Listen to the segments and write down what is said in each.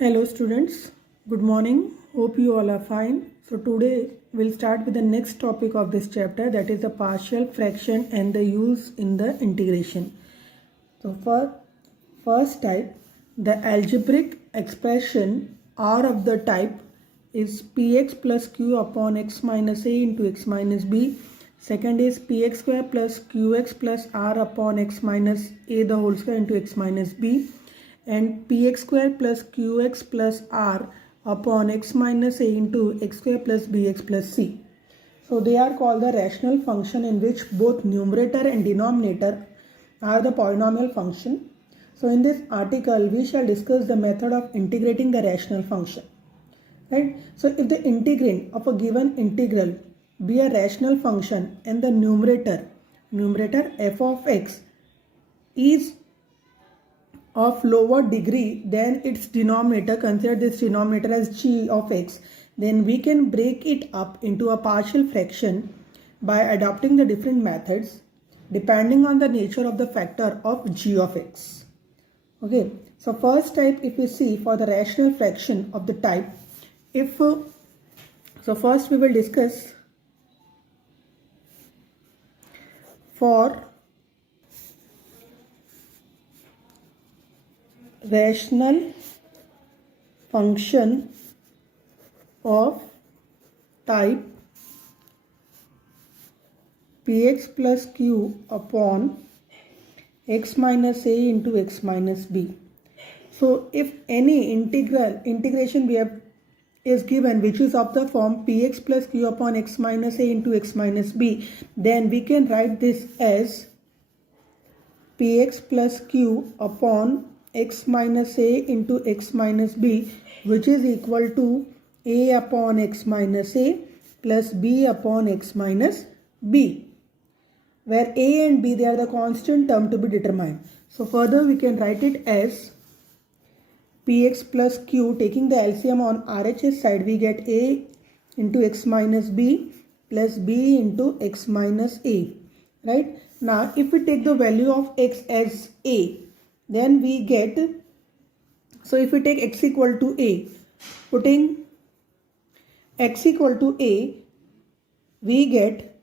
Hello students, good morning. Hope you all are fine. So today we'll start with the next topic of this chapter, that is the partial fraction and the use in the integration. So for first type, the algebraic expression R of the type is px plus q upon x minus a into x minus b. Second is px square plus qx plus r upon x minus a the whole square into x minus b, and px square plus qx plus r upon x minus a into x square plus bx plus c. So they are called the rational function in which both numerator and denominator are the polynomial function. So in this article we shall discuss the method of integrating the rational function. Right? So if the integrand of a given integral be a rational function and the numerator f of x is of lower degree than its denominator, consider this denominator as g of x, then we can break it up into a partial fraction by adopting the different methods depending on the nature of the factor of g of x. Okay, so first type, if we see for the rational fraction of the type, so first we will discuss for rational function of type px plus q upon x minus a into x minus b. So if any integration is given which is of the form px plus q upon x minus a into x minus b, then we can write this as px plus q upon x minus a into x minus b, which is equal to a upon x minus a plus b upon x minus b, where a and b, they are the constant term to be determined. So further we can write it as px plus q, taking the LCM on RHS side, we get a into x minus b plus b into x minus a. Right? Now if we take the value of x as a, then we get, so if we take x equal to a, putting x equal to a, we get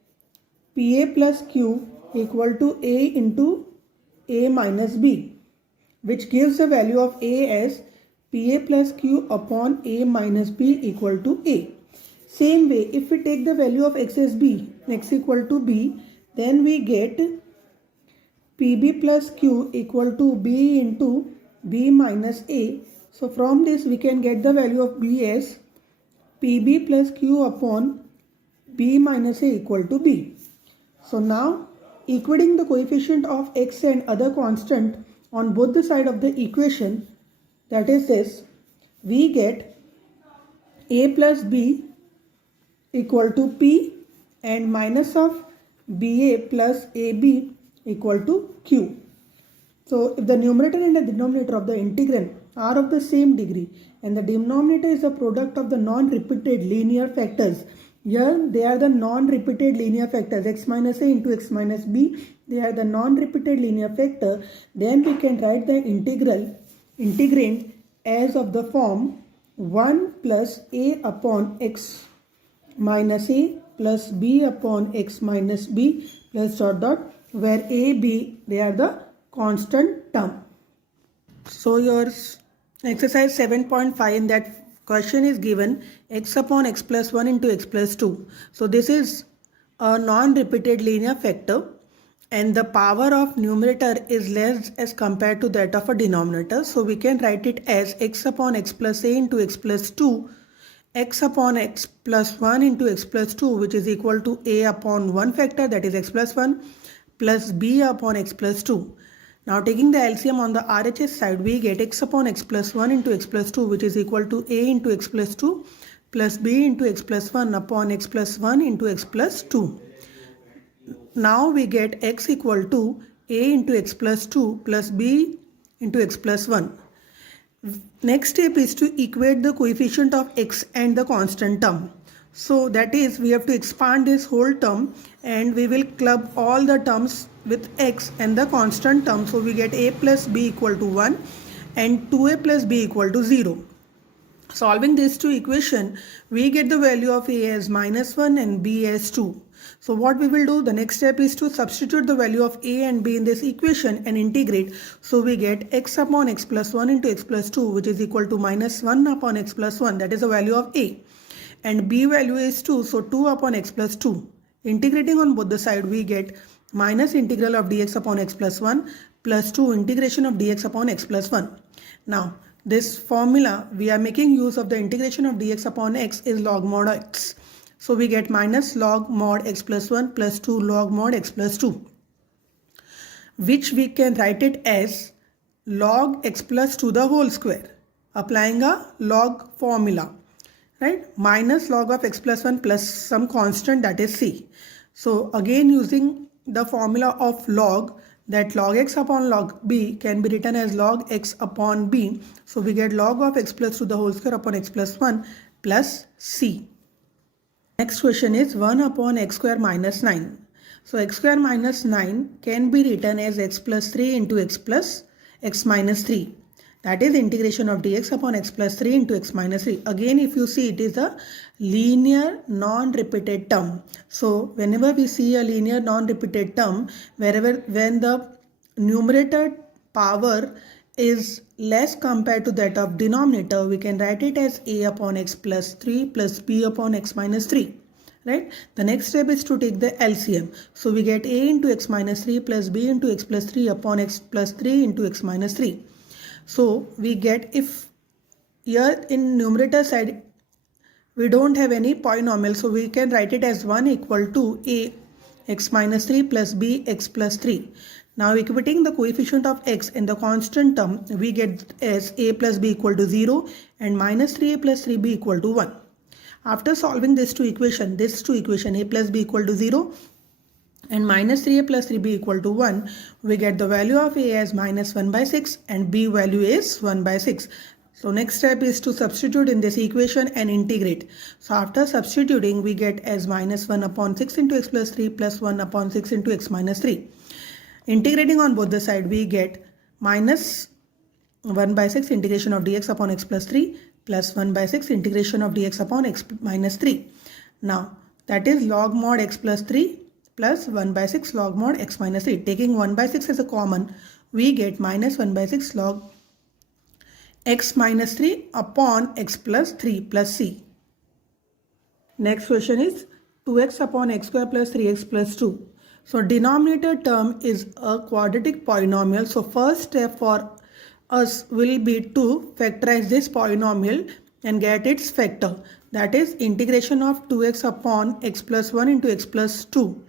pa plus q equal to a into a minus b, which gives the value of a as pa plus q upon a minus b equal to a. Same way, if we take the value of x as b, x equal to b, then we get pb plus q equal to b into b minus a. So from this we can get the value of b as pb plus q upon b minus a equal to b. So now equating the coefficient of x and other constant on both the side of the equation, that is this, we get a plus b equal to p and minus of ba plus ab equal to q. So if the numerator and the denominator of the integrand are of the same degree and the denominator is a product of the non-repeated linear factors, here they are the non-repeated linear factors, x minus a into x minus b, they are the non-repeated linear factor, then we can write the integrand as of the form 1 plus a upon x minus a plus b upon x minus b plus dot dot, where a, b, they are the constant term. So your exercise 7.5, in that question is given x upon x plus 1 into x plus 2. So this is a non-repeated linear factor and the power of numerator is less as compared to that of a denominator. So we can write it as x upon x plus a into x plus 2, x upon x plus 1 into x plus 2, which is equal to a upon 1 factor, that is x plus 1, plus b upon x plus 2. Now taking the LCM on the RHS side, we get x upon x plus 1 into x plus 2, which is equal to a into x plus 2 plus b into x plus 1 upon x plus 1 into x plus 2. Now we get x equal to a into x plus 2 plus b into x plus 1. Next step is to equate the coefficient of x and the constant term. So that is, we have to expand this whole term and we will club all the terms with x and the constant term. So we get a plus b equal to 1 and 2a plus b equal to 0. Solving these two equations, we get the value of a as -1 and b as 2. So what we will do, the next step is to substitute the value of a and b in this equation and integrate. So we get x upon x plus 1 into x plus 2, which is equal to -1 upon x plus 1. That is the value of a. And b value is 2, so 2 upon x plus 2. Integrating on both the side, we get minus integral of dx upon x plus 1 plus 2 integration of dx upon x plus 1. Now, this formula, we are making use of the integration of dx upon x is log mod x. So we get minus log mod x plus 1 plus 2 log mod x plus 2, which we can write it as log x plus 2 the whole square, applying a log formula, right? Minus log of x plus 1 plus some constant, that is c. So again, using the formula of log, that log x upon log b can be written as log x upon b. So we get log of x plus 2 the whole square upon x plus 1 plus c. Next question is 1 upon x square minus 9. So x square minus 9 can be written as x plus 3 into x plus x minus 3. That is integration of dx upon x plus 3 into x minus 3. Again, if you see, it is a linear non-repeated term. So whenever we see a linear non-repeated term, when the numerator power is less compared to that of denominator, we can write it as a upon x plus 3 plus b upon x minus 3. Right? The next step is to take the LCM. So we get a into x minus 3 plus b into x plus 3 upon x plus 3 into x minus 3. So we get, if here in numerator side we don't have any polynomial, so we can write it as 1 equal to a x minus 3 plus b x plus 3. Now equating the coefficient of x in the constant term, we get as a plus b equal to 0 and minus 3a plus 3b equal to 1. After solving these two equations, a plus b equal to 0 and minus 3a plus 3b equal to 1, we get the value of a as minus 1 by 6 and b value is 1 by 6. So next step is to substitute in this equation and integrate. So after substituting, we get as minus 1 upon 6 into x plus 3 plus 1 upon 6 into x minus 3. Integrating on both the side, we get minus 1 by 6 integration of dx upon x plus 3 plus 1 by 6 integration of dx upon x minus 3. Now that is log mod x plus 3 plus 1 by 6 log mod x minus 3. Taking 1 by 6 as a common, we get minus 1 by 6 log x minus 3 upon x plus 3 plus c. Next question is 2x upon x square plus 3x plus 2. So denominator term is a quadratic polynomial. So first step for us will be to factorize this polynomial and get its factor. That is integration of 2x upon x plus 1 into x plus 2.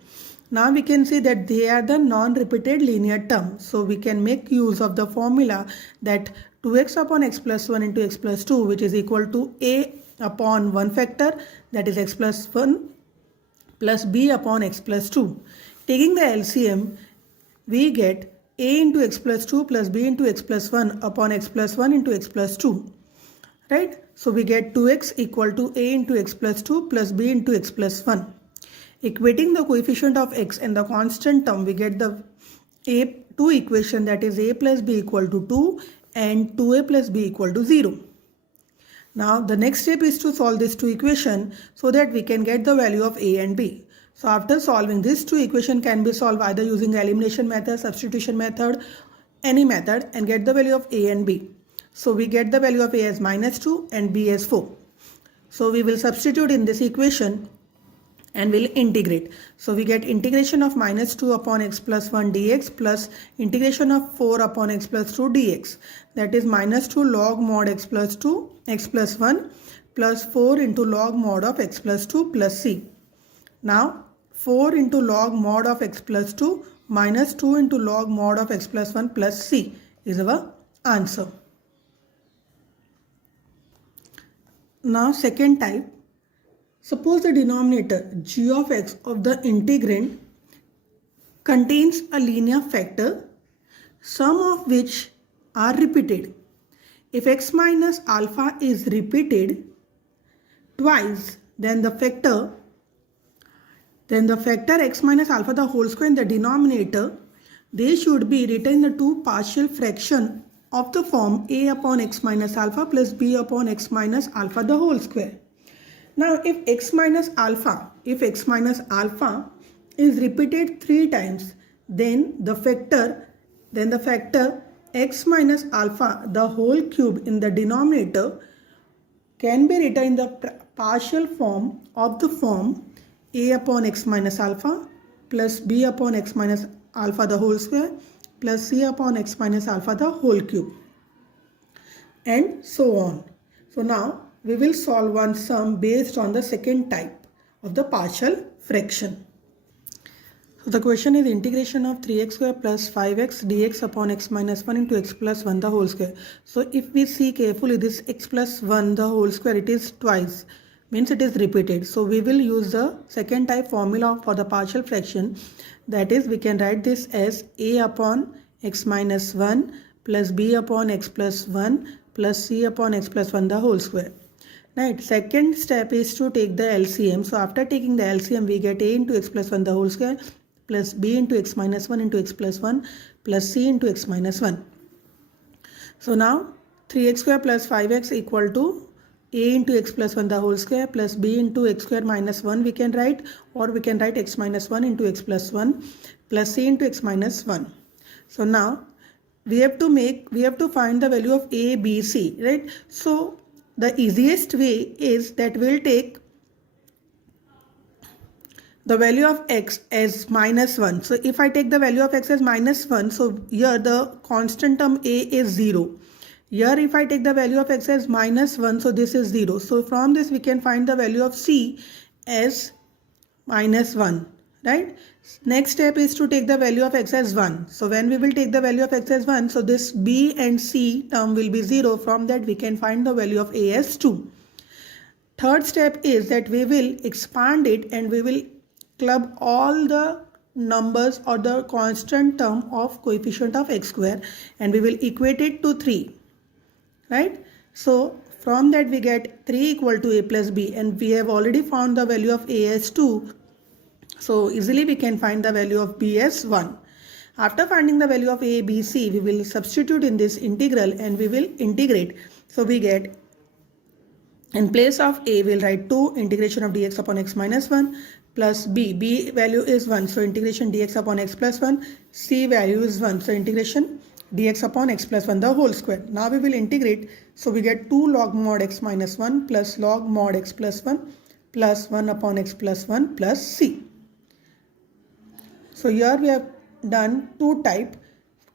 Now we can see that they are the non-repeated linear term. So we can make use of the formula that 2x upon x plus 1 into x plus 2, which is equal to a upon 1 factor, that is x plus 1 plus b upon x plus 2. Taking the LCM, we get a into x plus 2 plus b into x plus 1 upon x plus 1 into x plus 2. Right? So we get 2x equal to a into x plus 2 plus b into x plus 1. Equating the coefficient of x and the constant term, we get the two equation, that is a plus b equal to 2 and 2a plus b equal to 0. Now the next step is to solve these two equations so that we can get the value of a and b. So after solving, these two equations can be solved either using elimination method, substitution method, any method, and get the value of a and b. So we get the value of a as minus 2 and b as 4. So we will substitute in this equation and we'll integrate. So we get integration of minus 2 upon x plus 1 dx plus integration of 4 upon x plus 2 dx. That is minus 2 log mod x plus 2 x plus 1 plus 4 into log mod of x plus 2 plus c. Now 4 into log mod of x plus 2 minus 2 into log mod of x plus 1 plus c is our answer. Now second type. Suppose the denominator g of x of the integrand contains a linear factor, some of which are repeated. If x minus alpha is repeated twice, then the factor x minus alpha the whole square in the denominator, they should be written in the two partial fraction of the form a upon x minus alpha plus b upon x minus alpha the whole square. Now if x minus alpha is repeated 3 times, then the factor x minus alpha the whole cube in the denominator can be written in the partial form of the form a upon x minus alpha plus b upon x minus alpha the whole square plus c upon x minus alpha the whole cube, and so on. So now we will solve one sum based on the second type of the partial fraction. So the question is integration of 3x square plus 5x dx upon x minus 1 into x plus 1 the whole square. So if we see carefully, this x plus 1 the whole square, it is twice, means it is repeated. So we will use the second type formula for the partial fraction, that is we can write this as a upon x minus 1 plus b upon x plus 1 plus c upon x plus 1 the whole square. Right. Second step is to take the LCM. So after taking the LCM, we get a into x plus 1 the whole square plus b into x minus 1 into x plus 1 plus c into x minus 1. So now 3x square plus 5x equal to a into x plus 1 the whole square plus b into x square minus 1 we can write, or we can write x minus 1 into x plus 1 plus c into x minus 1. So now we have to find the value of a, b, c, right? So the easiest way is that we'll take the value of x as minus 1. So if I take the value of x as minus 1, so here the constant term a is 0. Here if I take the value of x as minus 1, so this is 0. So from this we can find the value of c as minus 1, right? Next step is to take the value of x as 1. So when we will take the value of x as 1, so this b and c term will be 0. From that we can find the value of a as 2. Third step is that we will expand it and we will club all the numbers or the constant term of coefficient of x square and we will equate it to 3, right? So from that we get 3 equal to a plus b, and we have already found the value of a as 2. So easily we can find the value of b as 1. After finding the value of a, b, c, we will substitute in this integral and we will integrate. So we get, in place of a we'll write 2 integration of dx upon x minus 1 plus b value is 1, so integration dx upon x plus 1, c value is 1, so integration dx upon x plus 1 the whole square. Now we will integrate, so we get 2 log mod x minus 1 plus log mod x plus 1 plus 1 upon x plus 1 plus c. So here we have done two type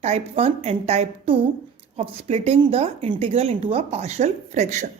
1 and type 2 of splitting the integral into a partial fraction.